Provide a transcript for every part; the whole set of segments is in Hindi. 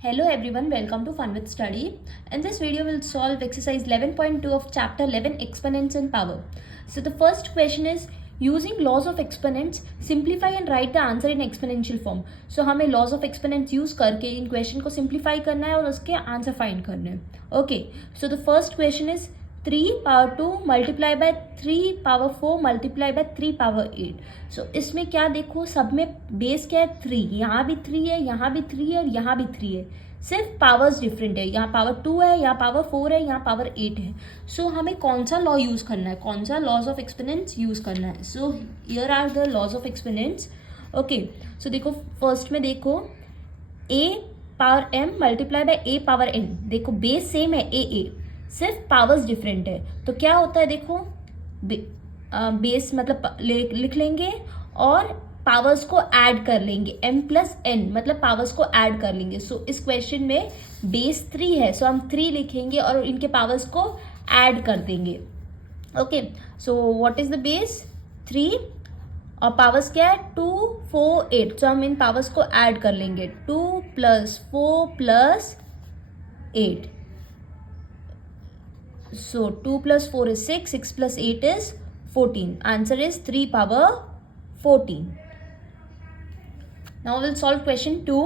Hello everyone, welcome to Fun with Study. In this video, we'll solve exercise 11.2 of chapter 11 Exponents and Power. So the first question is using laws of exponents, simplify and write the answer in exponential form. So हमें laws of exponents use करके इन question को simplify करना है और उसके answer find करने हैं. Okay, so the first question is 3 power 2 multiply by 3 power 4 multiply by 3 power 8. सो इसमें क्या देखो, सब में बेस क्या है 3, यहाँ भी 3 है, यहाँ भी 3 है और यहाँ भी 3 है. सिर्फ पावर्स डिफरेंट है, यहाँ पावर 2 है, यहाँ पावर 4 है, यहाँ पावर 8 है. सो हमें कौन सा लॉ यूज करना है, कौन सा लॉज ऑफ एक्सपोनेंट्स यूज करना है. So here are the laws of exponents. Okay, so देखो फर्स्ट में देखो a power m multiply by a power n. देखो बेस सेम है a, सिर्फ पावर्स डिफरेंट है. तो क्या होता है देखो, बेस मतलब लिख लेंगे और पावर्स को ऐड कर लेंगे. m प्लस n मतलब पावर्स को ऐड कर लेंगे. सो इस क्वेश्चन में बेस 3 है, सो हम 3 लिखेंगे और इनके पावर्स को ऐड कर देंगे. Okay, so what is the base 3 और पावर्स क्या है 2 4 8. सो हम इन पावर्स को ऐड कर लेंगे. 2 plus 4 plus 8. So 2 plus 4 is 6, 6 plus 8 is 14. Answer is 3 power 14. Now we'll solve question 2.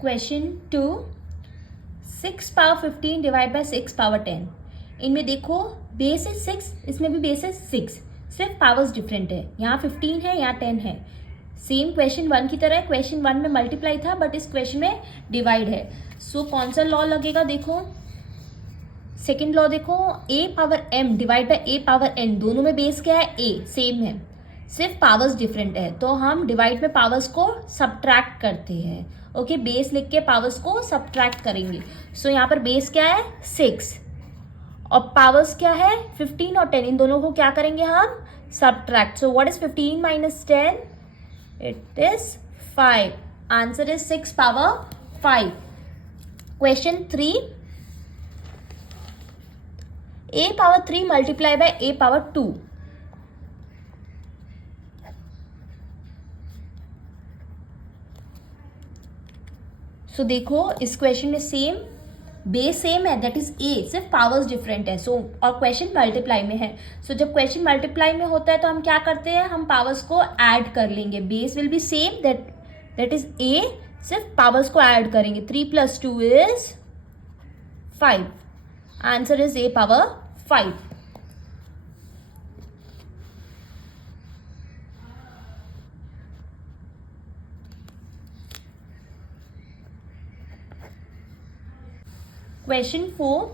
Question 2. 6 power 15 divided by 6 power 10. इनमें देखो बेस है 6, इसमें भी बेस है 6, सिर्फ पावर्स डिफरेंट है. यहाँ 15 है, यहाँ 10 है. सेम क्वेश्चन 1 की तरह. क्वेश्चन 1 में मल्टीप्लाई था बट इस क्वेश्चन में डिवाइड है. सो कौन सा लॉ लगेगा देखो, सेकेंड लॉ देखो, a power m divide by a power n. दोनों में बेस क्या है a, सेम है, सिर्फ पावर्स डिफरेंट है. तो हम डिवाइड में पावर्स को सब्ट्रैक्ट करते हैं. ओके, बेस लिख के पावर्स को सब्ट्रैक्ट करेंगे. सो यहाँ पर बेस क्या है 6 और पावर्स क्या है 15 और 10. इन दोनों को क्या करेंगे हम, subtract. So what is 15 minus 10? It is 5. Answer is 6 power 5. Question 3. a power 3 multiply by a power 2. सो देखो इस क्वेश्चन में सेम बेस सेम है, दैट इज a, सिर्फ पावर्स डिफरेंट है. सो और क्वेश्चन मल्टीप्लाई में है. सो जब क्वेश्चन मल्टीप्लाई में होता है तो हम क्या करते हैं, हम पावर्स को ऐड कर लेंगे. Base will be same, that is a, सिर्फ पावर्स को ऐड करेंगे. 3 plus 2 is 5. Answer is a power 5. Question 4.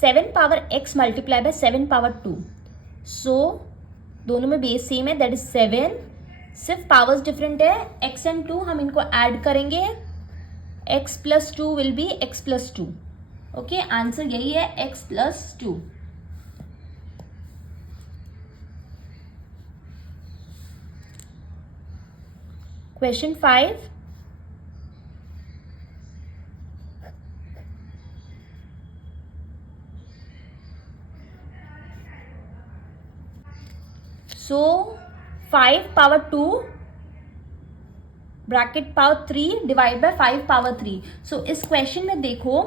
7 power x multiply by 7 power 2. सो दोनों में बेस सेम है, दैट इज 7, सिर्फ पावर्स डिफरेंट है. x एंड 2 हम इनको ऐड करेंगे. x plus 2 will be x plus 2. Okay, answer यही है x plus 2. Question 5. So 5 power 2 bracket power 3 divide by 5 power 3. So इस क्वेश्चन में देखो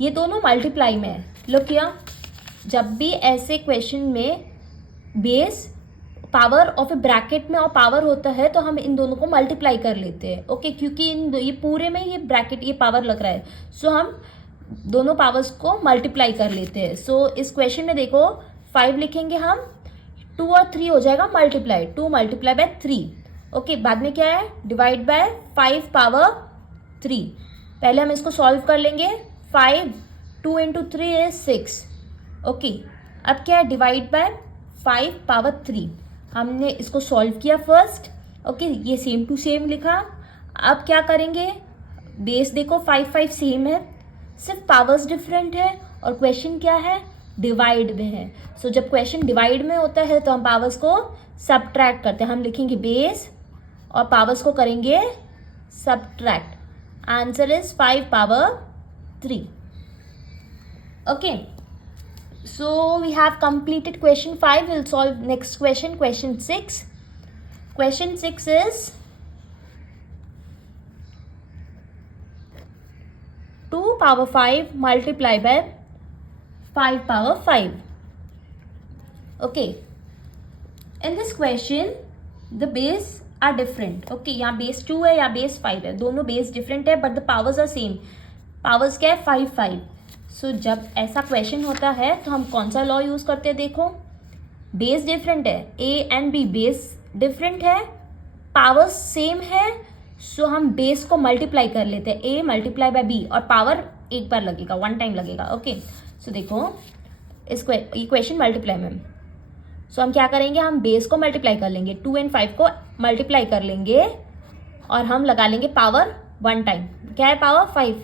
ये दोनों मल्टीप्लाई में है. लो क्या, जब भी ऐसे क्वेश्चन में base power of A bracket में और पावर होता है तो हम इन दोनों को मल्टीप्लाई कर लेते हैं. ओके, क्योंकि ये पूरे में ये ब्रैकेट ये पावर लग रहा है. सो हम दोनों पावर्स को मल्टीप्लाई कर लेते हैं. सो इस क्वेश्चन में देखो 5 लिखेंगे हम, 2 और 3 हो जाएगा मल्टीप्लाई. 2 multiply by 3. ओके, बाद में क्या है डिवाइड बाय 5 पावर 3. पहले हम इसको सॉल्व कर लेंगे. 5 2 इंटू 3 इज 6. ओके, अब क्या है डिवाइड बाय 5 पावर 3. हमने इसको सॉल्व किया फर्स्ट. ओके, ये सेम टू सेम लिखा. अब क्या करेंगे, बेस देखो 5 5 सेम है, सिर्फ पावर्स डिफरेंट है और क्वेश्चन क्या है डिवाइड में है. सो जब क्वेश्चन डिवाइड में होता है तो हम पावर्स को सब्ट्रैक्ट करते हैं. हम लिखेंगे बेस और पावर्स को करेंगे subtract. Answer is 5 power 3. Okay, so we have completed question 5. We'll solve next question, question 6. Question 6 is 2 power 5 multiplied by 5 power 5. Okay, in this question the base are different. Okay, यहाँ base 2 है, यहाँ base 5 है, दोनों base different है but the powers are same. powers क्या है? 5 5. So जब ऐसा question होता है तो हम कौन सा law use करते हैं? देखो, base different है, A and B base different है, powers same है, so हम base को multiply कर लेते हैं, A multiply by B, और power एक बार लगेगा, one time लगेगा. Okay, so देखो इस इक्वेशन मल्टीप्लाई में, सो हम क्या करेंगे? हम बेस को मल्टीप्लाई कर लेंगे, 2 and 5 को मल्टीप्लाई कर लेंगे और हम लगा लेंगे पावर वन टाइम. क्या है power? 5.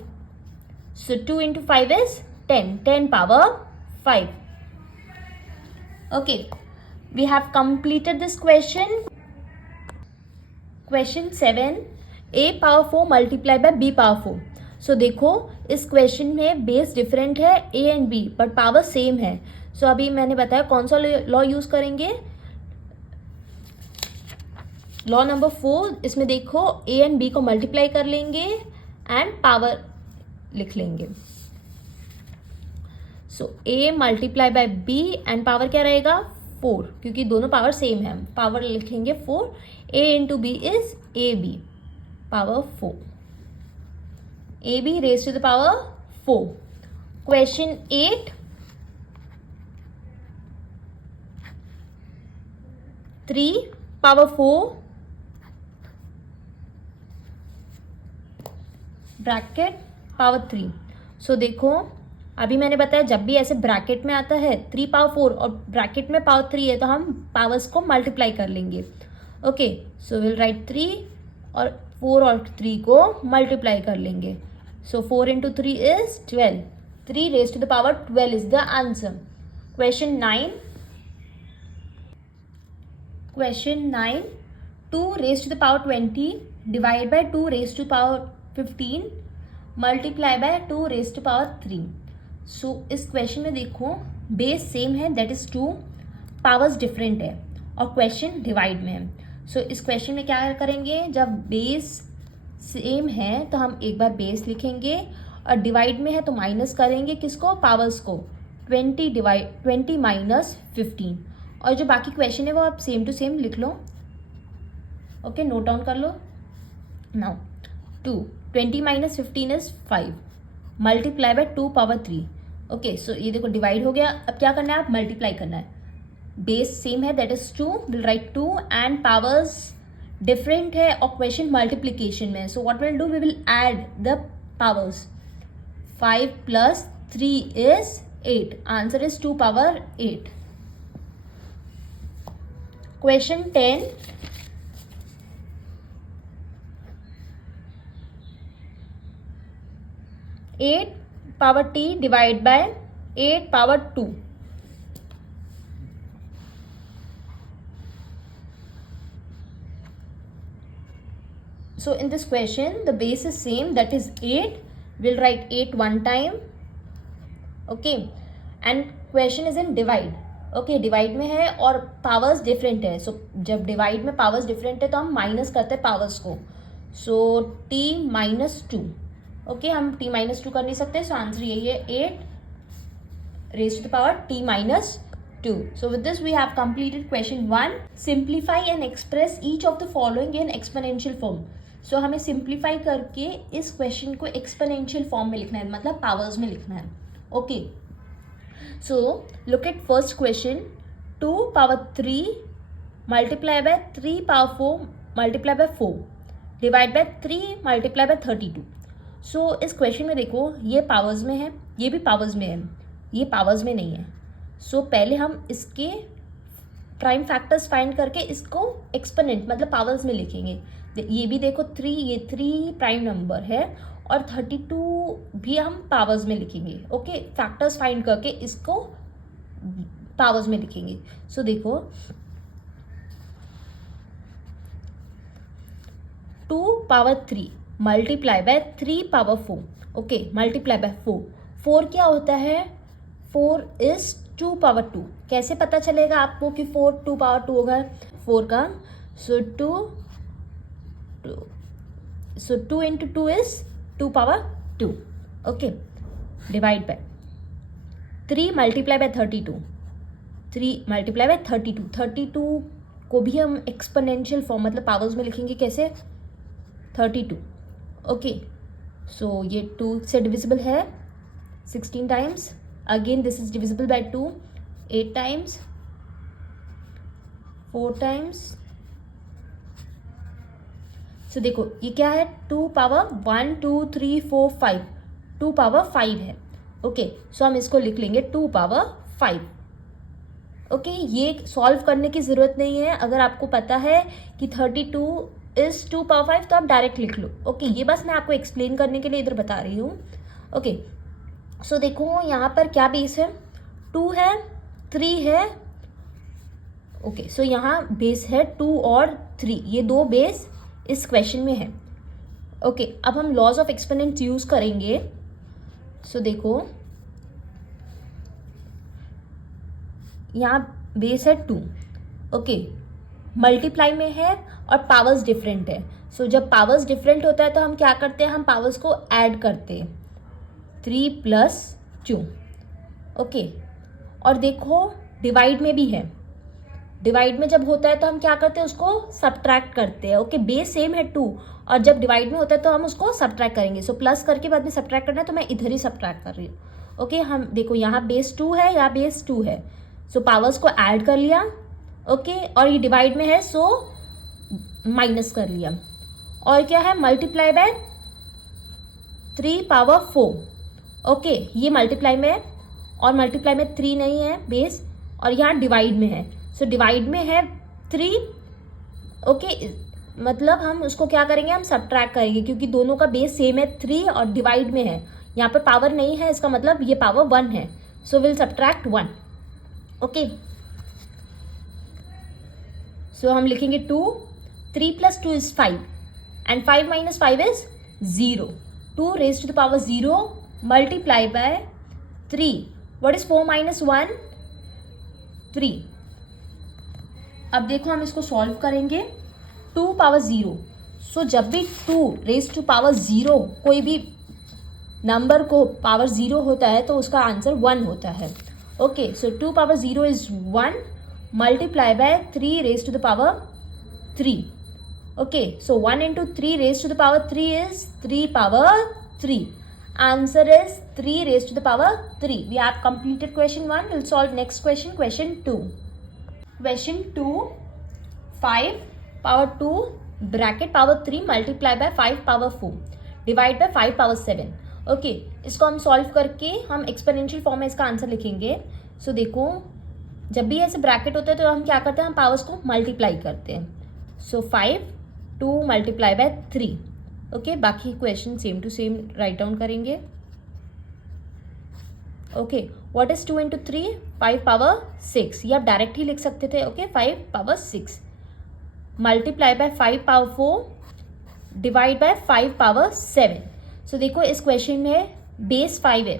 So 2 into 5 is 10, 10 power 5. Okay, we have completed this question. Question 7, a power 4 multiply by b power 4. So देखो इस क्वेश्चन में बेस डिफरेंट है a and b but power same है. सो अभी मैंने बताया कौन सा लॉ यूज करेंगे, लॉ नंबर 4. इसमें देखो a एंड b को मल्टीप्लाई कर लेंगे एंड पावर लिख लेंगे. सो a multiply by b and power क्या रहेगा? 4, क्योंकि दोनों पावर सेम है. पावर लिखेंगे 4, a into b is ab power 4. ab raised to the power 4. Question 8. 3 power 4 bracket power 3. सो देखो अभी मैंने बताया जब भी ऐसे ब्रैकेट में आता है 3 पावर 4 और ब्रैकेट में पावर 3 है तो हम पावर्स को मल्टीप्लाई कर लेंगे. ओके, सो विल राइट 3 और 4 और 3 को मल्टीप्लाई कर लेंगे. So 4 into 3 is 12. 3 raised to the power 12 is the answer. Question 9. Question 9. 2 raised to the power 20 divided by 2 raised to power 15 multiply by 2 raised to power 3. So इस क्वेश्चन में देखो बेस सेम है, दैट इज 2, पावर्स डिफरेंट है और क्वेश्चन डिवाइड में है. सो इस क्वेश्चन में क्या करेंगे? जब बेस सेम है तो हम एक बार बेस लिखेंगे और डिवाइड में है तो माइनस करेंगे किसको? पावर्स को. 20 माइनस 15. और जो बाकी क्वेश्चन है वो आप सेम टू सेम लिख लो. ओके, नोट डाउन कर लो. Now 20 minus 15 is 5 multiply by 2 power 3. Okay, so ये देखो डिवाइड हो गया. अब क्या करना है? आप मल्टीप्लाई करना है. बेस सेम है, that is 2, will write 2 and powers different है और क्वेश्चन मल्टीप्लीकेशन में. So what will do? We will add the powers. 5 plus 3 is 8. Answer is 2 power 8. Question 10. Eight power t divide by 8 power 2. So in this question the base is same, that is 8. We'll write 8 one time. Okay, and question is in divide. Okay, divide में है और powers different है. So जब divide में powers different है तो हम minus करते हैं powers को. So t minus 2. Okay, हम t minus 2 कर नहीं सकते. So आंसर यही है 8 raised to the power t minus 2. So with this we have completed question 1. Simplify and express each of the following in exponential form. So हमें सिंप्लीफाई करके इस क्वेश्चन को एक्सपोनेंशियल फॉर्म में लिखना है, मतलब पावर्स में लिखना है. Okay, so look at first question. 2 power 3 multiply by 3 power 4 multiply bye 4 divide by 3 multiply bye 32. सो इस क्वेश्चन में देखो ये पावर्स में है, ये भी पावर्स में है, ये पावर्स में नहीं है. सो पहले हम इसके प्राइम फैक्टर्स फाइंड करके इसको एक्सपोनेंट मतलब पावर्स में लिखेंगे. ये भी देखो 3, ये 3 प्राइम नंबर है और 32 भी हम पावर्स में लिखेंगे. ओके, फैक्टर्स फाइंड करके इसको पावर्स में लिखेंगे. सो देखो 2 power 3 multiply by 3 power 4. Okay, multiply by 4. 4 क्या होता है? 4 इज 2 पावर 2. कैसे पता चलेगा आपको कि 4 2 पावर 2 होगा 4 का? सो 2 into 2 is 2 power 2. Okay, divide by 3 multiply bye 32, 3 multiply bye 32, 32 को भी हम एक्सपोनेंशियल फॉर्म मतलब पावर्स में लिखेंगे कैसे, 32. ओके, सो ये 2 से डिविजिबल है 16 times. Again this is divisible by 2 8 times, 4 times. So देखो ये क्या है, 2 पावर 1 2 3 4 5, 2 पावर 5 है. ओके, सो हम इसको लिख लेंगे 2 पावर 5. ओके, ये सॉल्व करने की ज़रूरत नहीं है. अगर आपको पता है कि 32 इज 2 पावर 5 तो आप डायरेक्ट लिख लो. ओके, ये बस मैं आपको एक्सप्लेन करने के लिए इधर बता रही हूँ. ओके, सो देखो यहाँ पर क्या बेस है, 2 है 3 है. ओके, सो यहाँ बेस है 2 और 3, ये 2 बेस इस क्वेश्चन में है. ओके, अब हम लॉज ऑफ एक्सपोनेंट्स यूज करेंगे. सो देखो यहाँ बेस है 2. ओके, मल्टीप्लाई में है और पावर्स डिफरेंट है. सो जब पावर्स डिफरेंट होता है तो हम क्या करते हैं, हम पावर्स को ऐड करते हैं, 3 + 2. ओके, और देखो डिवाइड में भी है. डिवाइड में जब होता है तो हम क्या करते हैं, उसको सब्ट्रैक्ट करते हैं. ओके, बेस सेम है 2 और जब डिवाइड में होता है तो हम उसको सब्ट्रैक्ट करेंगे. सो प्लस करके बाद में सब्ट्रैक्ट करना है तो मैं इधर ही सब्ट्रैक्ट कर रही हूँ. ओके, हम देखो यहाँ बेस 2 है, यहाँ बेस 2 है. सो पावर्स को ऐड कर लिया. ओके, और ये डिवाइड में है सो माइनस कर लिया. और क्या है, मल्टीप्लाई बाय 3 पावर 4. ओके, ये मल्टीप्लाई में है और मल्टीप्लाई में 3 नहीं है बेस, और यहाँ डिवाइड में है. सो डिवाइड में है 3. ओके, मतलब हम उसको क्या करेंगे, हम सब्ट्रैक्ट करेंगे क्योंकि दोनों का बेस सेम है 3 और डिवाइड में है. यहाँ पर पावर नहीं है, इसका मतलब ये पावर 1 है. So will subtract 1. ओके, सो हम लिखेंगे 2, 3 + 2 is 5 and 5 - 5 is 0. 2 raised to the power 0 multiply by 3. What is 4 - 1? 3. अब देखो हम इसको सॉल्व करेंगे. 2 पावर 0. सो जब भी 2 raised to power 0 कोई भी नंबर को पावर 0 होता है तो उसका आंसर 1 होता है. Okay, so 2 power 0 is 1 multiply by 3 raised to the power 3. Okay, so 1 into 3 raised to the power 3 is 3 power 3. Answer is 3 raised to the power 3. We have completed question 1. We'll solve next question, question 2. Question 2, 5 power 2 bracket power 3 multiply by 5 power 4 divide by 5 power 7. Okay, इसको हम सॉल्व करके हम एक्सपोनेंशियल फॉर्म में इसका आंसर लिखेंगे. सो देखो जब भी ऐसे ब्रैकेट होते हैं तो हम क्या करते हैं, हम पावर्स को मल्टीप्लाई करते हैं. So 5 2 multiply by 3. ओके, बाकी question same to same write down करेंगे. Okay, what is 2 into 3? 5 power 6. ये आप डायरेक्ट ही लिख सकते थे. Okay, 5 power 6 multiply by 5 power 4 divide by 5 power 7. So देखो इस क्वेश्चन में बेस 5 है.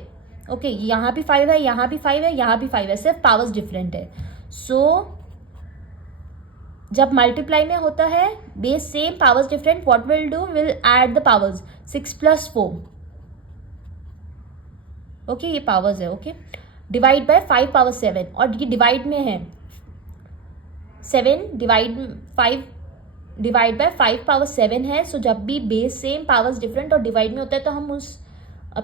ओके, यहाँ भी 5 है, यहाँ भी 5 है, यहाँ भी 5 है, सिर्फ पावर्स डिफरेंट है. सो जब मल्टीप्लाई में होता है base same powers different, what will do, will add the powers. 6 + 4. Okay, ये पावर्स है. ओके, डिवाइड बाय 5 पावर 7 और ये डिवाइड में है 7 डिवाइड 5 डिवाइड बाय 5 पावर 7 है. सो जब भी बेस सेम पावर्स डिफरेंट और डिवाइड में होता है तो हम उस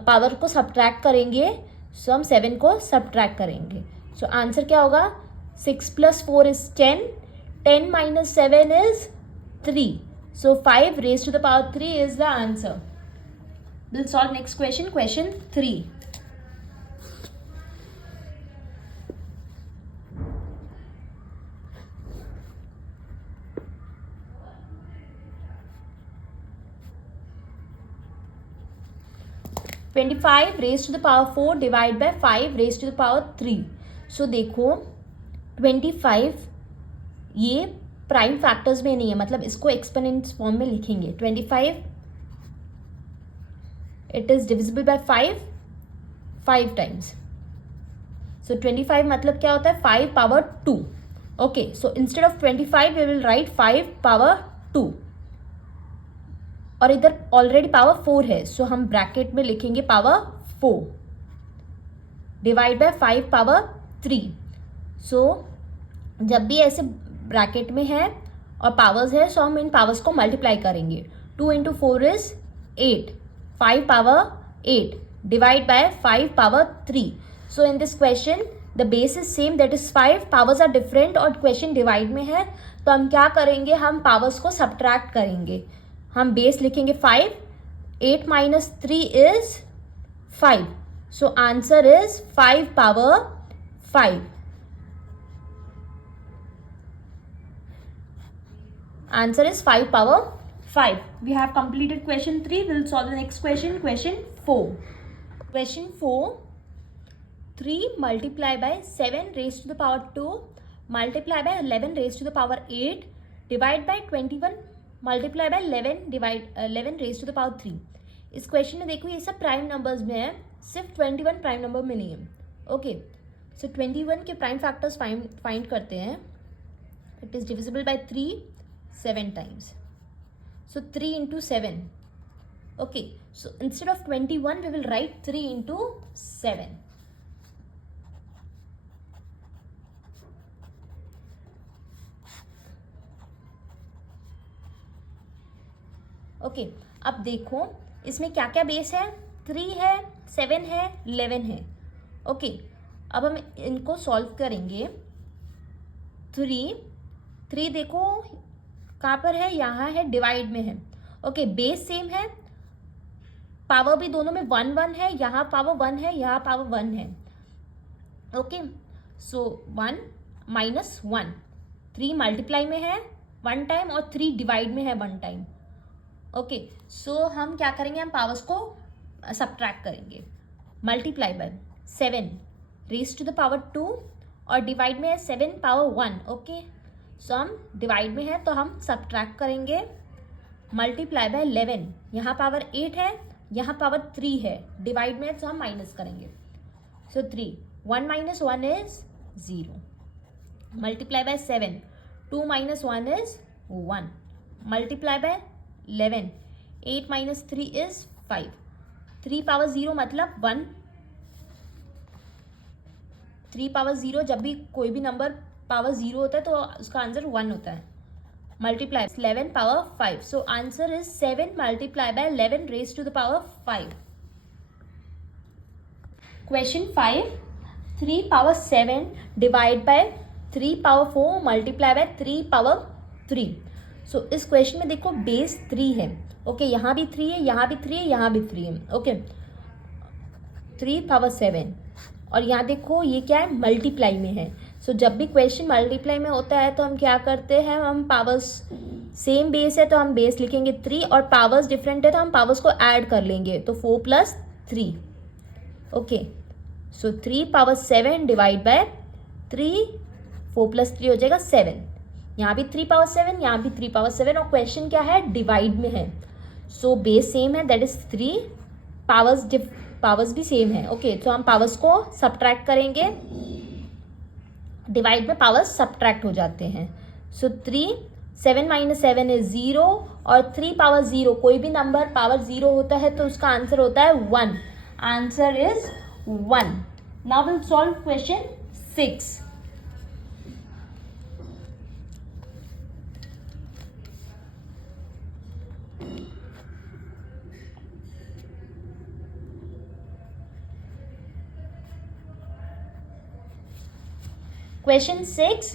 पावर को सब्ट्रैक्ट करेंगे. सो हम 7 को सब्ट्रैक्ट करेंगे. सो आंसर क्या होगा, 6 + 4 is 10. 10 - 7 is 3. So 5 raised to the power 3 is the answer. We'll solve next question, question 3. (25 raised to the power 4 divided by 5 raised to the power 3. So देखो 25 ये प्राइम फैक्टर्स में नहीं है, मतलब इसको एक्सपोनेंट्स फॉर्म में लिखेंगे. 25 it is divisible by 5 times. So 25 मतलब क्या होता है, 5 power 2. Okay, so instead of 25 we will write 5 power 2. और इधर ऑलरेडी पावर 4 है, सो हम ब्रैकेट में लिखेंगे पावर 4 डिवाइड बाय 5 पावर 3. सो जब भी ऐसे ब्रैकेट में है और पावर्स है, सो हम इन पावर्स को मल्टीप्लाई करेंगे. 2 into 4 is 8, 5 power 8 divide by 5 power 3. So in this question the base is same, that is 5, powers are different और question divide में है, तो हम क्या करेंगे, हम पावर्स को सब्ट्रैक्ट करेंगे. हम बेस लिखेंगे 5, 8 minus 3 is 5. So answer is 5 power 5. Answer is 5 power 5. We have completed question 3. We will solve the next question. Question 4. Question 4. 3 multiply by 7 raised to the power 2 multiply by 11 raised to the power 8 divide by 21 multiply by 11 raised to the power 3. इस क्वेश्चन में देखो ये सब प्राइम नंबर्स में है, सिर्फ 21 प्राइम नंबर में नहीं है. ओके, सो 21 के प्राइम फैक्टर्स फाइंड करते हैं. It is divisible bye 3 7 times. So 3 into 7. Okay, so instead of 21 we will write 3 into 7. Okay, अब देखो इसमें क्या क्या बेस है, 3 है, 7 है, 11 है. ओके, अब हम इनको सॉल्व करेंगे. 3 देखो कहाँ पर है, यहाँ है, डिवाइड में है. ओके, बेस सेम है, पावर भी दोनों में 1 1 है, यहाँ पावर 1 है, यहाँ पावर 1 है. ओके, सो 1 minus 1, 3 मल्टीप्लाई में है 1 टाइम और 3 डिवाइड में है 1 टाइम. ओके, सो हम क्या करेंगे, हम पावर्स को सब्ट्रैक्ट करेंगे. Multiply by 7 raise to the power 2 और डिवाइड में है 7 पावर 1. ओके, सो हम डिवाइड में है तो हम सब्ट्रैक्ट करेंगे. मल्टीप्लाई बाय 11, यहाँ पावर 8 है, यहाँ पावर 3 है, डिवाइड में है तो हम माइनस करेंगे. सो 3, 1 minus 1 is 0. Multiply by 7, 2 minus 1 is 1. Multiply by 11, 8 minus 3 is 5. 3 power 0 मतलब 1. 3 पावर 0, जब भी कोई भी नंबर पावर 0 होता है तो उसका आंसर 1 होता है. Multiply 11 power 5. So answer is 7 multiply by 11 raise to the power 5. Question 5. 3 power 7 divide by 3 power 4 multiply by 3 power 3. So इस क्वेश्चन में देखो बेस 3 है. ओके, यहाँ भी 3 है, यहाँ भी 3 है, यहाँ भी 3 है. ओके, 3 पावर 7 और यहाँ देखो ये क्या है, मल्टीप्लाई में है. सो जब भी क्वेश्चन मल्टीप्लाई में होता है तो हम क्या करते हैं, हम पावर्स सेम बेस है तो हम बेस लिखेंगे 3 और पावर्स डिफरेंट है तो हम पावर्स को ऐड कर लेंगे. तो 4 + 3. Okay, so 3 power 7 divide by 3, 4 + 3 हो जाएगा 7. यहाँ भी 3 पावर 7, यहाँ भी 3 पावर 7 और क्वेश्चन क्या है, डिवाइड में है. सो बेस सेम है, दैट इज 3, पावर्स भी सेम है. ओके, तो हम पावर्स को सब्ट्रैक्ट करेंगे. डिवाइड में पावर्स सब्ट्रैक्ट हो जाते हैं. सो 3, 7 minus 7 is 0 और 3 पावर 0, कोई भी नंबर पावर 0 होता है तो उसका आंसर होता है 1. Answer is 1. Now will solve question 6. Question 6.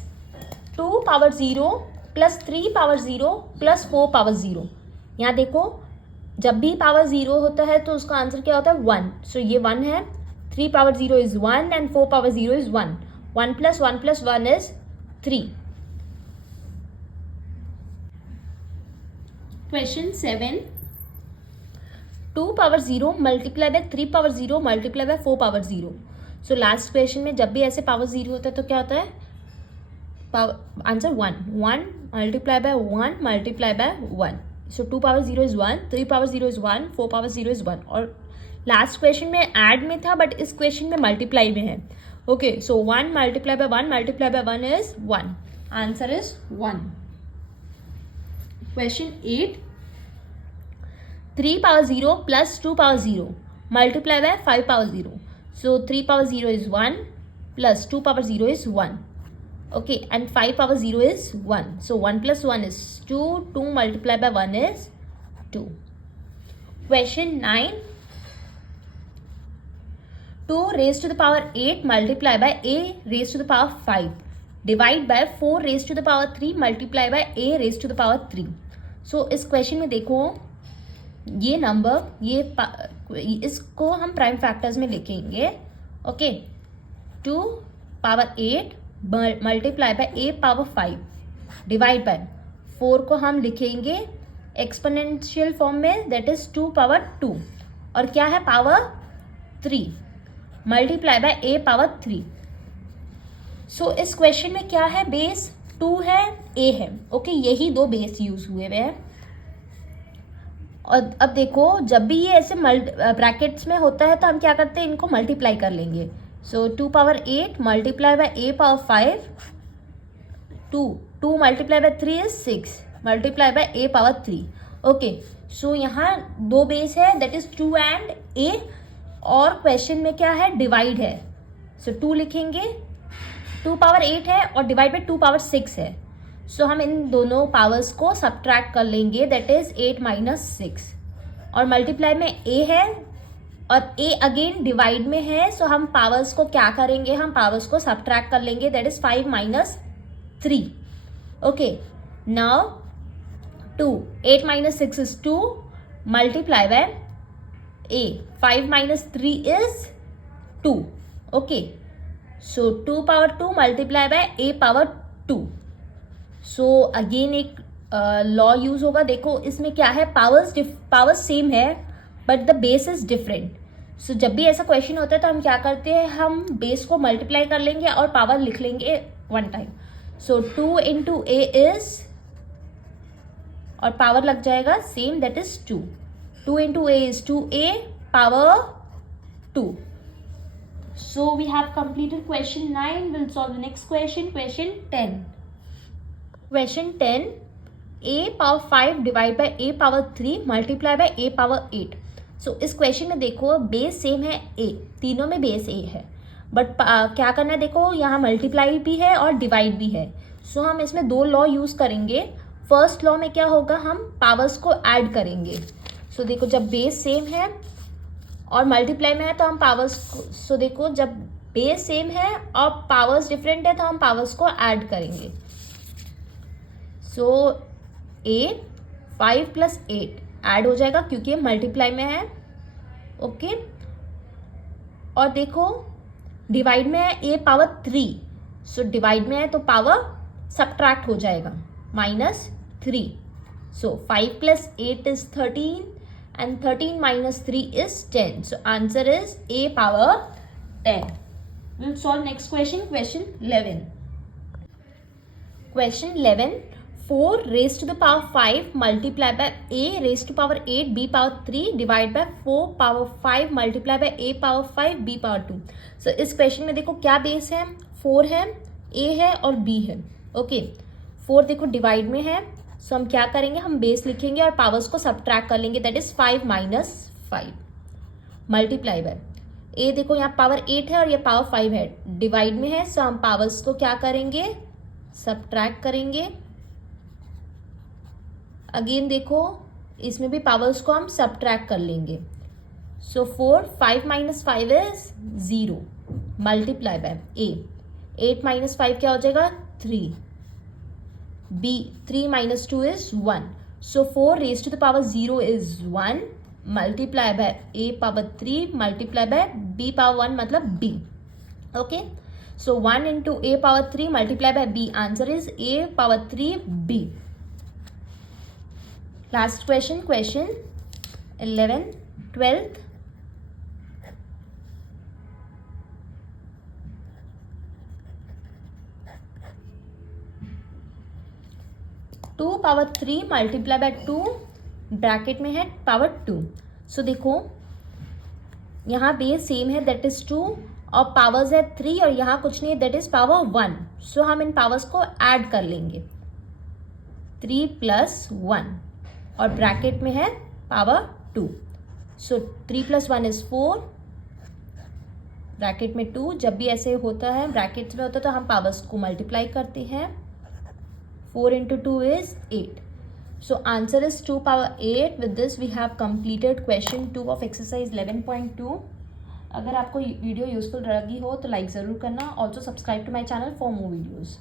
2 power 0 plus 3 power 0 plus 4 power 0. यहाँ देखो जब भी पावर 0 होता है तो उसका आंसर क्या होता है, 1. सो ये 1 है. 3 power 0 is 1 and 4 power 0 is 1. 1 + 1 + 1 is 3. Question 7. 2 power 0 multiply by 3 power 0 multiply bye 4 power 0. So last question में जब भी ऐसे पावर 0 होता है तो क्या होता है, answer 1. 1 multiply bye 1 multiply bye 1. So 2 power 0 is 1, 3 power 0 is 1, 4 power 0 is 1. और लास्ट क्वेश्चन में ऐड में था बट इस क्वेश्चन में मल्टीप्लाई में है. Okay, so 1 multiply bye 1 multiply bye 1 is 1. Answer is 1. Question 8. 3 power 0 plus 2 power 0 multiply by 5 power 0. So 3 power 0 is 1 plus 2 power 0 is 1. Okay, and 5 power 0 is 1. So 1 plus 1 is 2. 2 multiplied by 1 is 2. Question 9. 2 raised to the power 8 multiplied by a raised to the power 5 divide by 4 raised to the power 3 multiply by a raised to the power 3. So इस क्वेश्चन में देखो ये नंबर इसको हम प्राइम फैक्टर्स में लिखेंगे. Okay, 2 power 8 multiply by a power 5 divide bye 4 को हम लिखेंगे एक्सपोनेंशियल फॉर्म में, दैट इज 2 पावर 2 और क्या है power 3 multiply by a power 3. So इस क्वेश्चन में क्या है, बेस 2 है, a है. ओके, यही दो बेस यूज हुए हैं. और अब देखो जब भी ये ऐसे ब्रैकेट्स में होता है तो हम क्या करते हैं, इनको मल्टीप्लाई कर लेंगे. So 2 power 8 multiply by a power 5 2 multiply by 3 is 6 multiply by a power 3. Okay, so यहाँ दो बेस है, दैट इज 2 एंड a. और क्वेश्चन में क्या है, डिवाइड है. सो 2 लिखेंगे, 2 पावर 8 है और डिवाइड बाय 2 पावर 6 है. सो हम इन दोनों पावर्स को सब्ट्रैक्ट कर लेंगे, दैट इज 8 माइनस 6. और मल्टीप्लाई में a है और a अगेन डिवाइड में है. सो हम पावर्स को क्या करेंगे, हम पावर्स को सब्ट्रैक्ट कर लेंगे, that is 5 minus 3. Okay, now 2 8 minus 6 is 2 multiply by a 5 minus 3 is 2. Okay, so 2 power 2 multiply by a power 2. So again एक लॉ यूज होगा. देखो इसमें क्या है, पावर्स सेम है but the base is different. So जब भी ऐसा क्वेश्चन होता है तो हम क्या करते हैं, हम बेस को मल्टीप्लाई कर लेंगे और पावर लिख लेंगे one time. So 2 into a is, और पावर लग जाएगा same, that is 2. 2 into a is 2a power 2. So we have completed question 9. Will solve the next question, question 10. Question 10, a power 5 divide by a power 3 multiply by a power 8. So इस क्वेश्चन में देखो बेस सेम है a, तीनों में बेस a है, बट क्या करना है, देखो यहाँ मल्टीप्लाई भी है और डिवाइड भी है. सो हम इसमें दो लॉ यूज करेंगे. फर्स्ट लॉ में क्या होगा, हम पावर्स को ऐड करेंगे. सो देखो जब बेस सेम है और मल्टीप्लाई में है तो हम पावर्स को, सो देखो जब बेस सेम है और पावर्स डिफरेंट है तो हम पावर्स को ऐड करेंगे. सो a 5 प्लस 8 ऐड हो जाएगा क्योंकि ये मल्टीप्लाई में है. ओके, और देखो डिवाइड में है a पावर 3. सो डिवाइड में है तो पावर सब्ट्रैक्ट हो जाएगा, minus 3. So 5 plus 8 is 13 and 13 minus 3 is 10. So answer is a power 10. Will solve next question, question 11. Question 11, 4 raised to the power 5 multiply by a raised to power 8 b power 3 divide by 4 power 5 multiply by a power 5 b power 2. So इस क्वेश्चन में देखो क्या बेस है, 4 है, a है और b है. ओके, 4 देखो डिवाइड में है, सो हम क्या करेंगे, हम बेस लिखेंगे और पावर्स को सब्ट्रैक्ट कर लेंगे, that is 5 minus 5 multiply by a. देखो यहाँ पावर 8 है और ये पावर 5 है, डिवाइड में है, सो हम पावर्स को क्या करेंगे, सब्ट्रैक्ट करेंगे. अगेन देखो इसमें भी पावर्स को हम सब्ट्रैक्ट कर लेंगे. So 5 minus 5 is 0 multiply by a. 8 minus 5 क्या हो जाएगा, 3. b 3 minus 2 is 1. So 4 raise to the power 0 is 1 multiply by a power 3 multiply by b power 1 मतलब b. Okay, so 1 into a power 3 multiply by b, answer is a power 3 b. Last question, question 11, 12th. Two power 3 multiply by 2 bracket में है पावर 2. सो देखो यहाँ बेस सेम है, दैट इज 2 और पावर्स है 3 और यहाँ कुछ नहीं है, दैट इज पावर 1. सो हम इन पावर्स को ऐड कर लेंगे, 3 प्लस 1 और ब्रैकेट में है पावर 2. So 3 + 1 is 4, ब्रैकेट में 2. जब भी ऐसे होता है ब्रैकेट्स में होता है तो हम पावर्स को मल्टीप्लाई करते हैं. 4 × 2 is 8. So answer is 2 power 8. With this we have completed question 2 of exercise 11.2. अगर आपको वीडियो यूजफुल लगी हो तो लाइक ज़रूर करना. Also subscribe to my channel for more videos.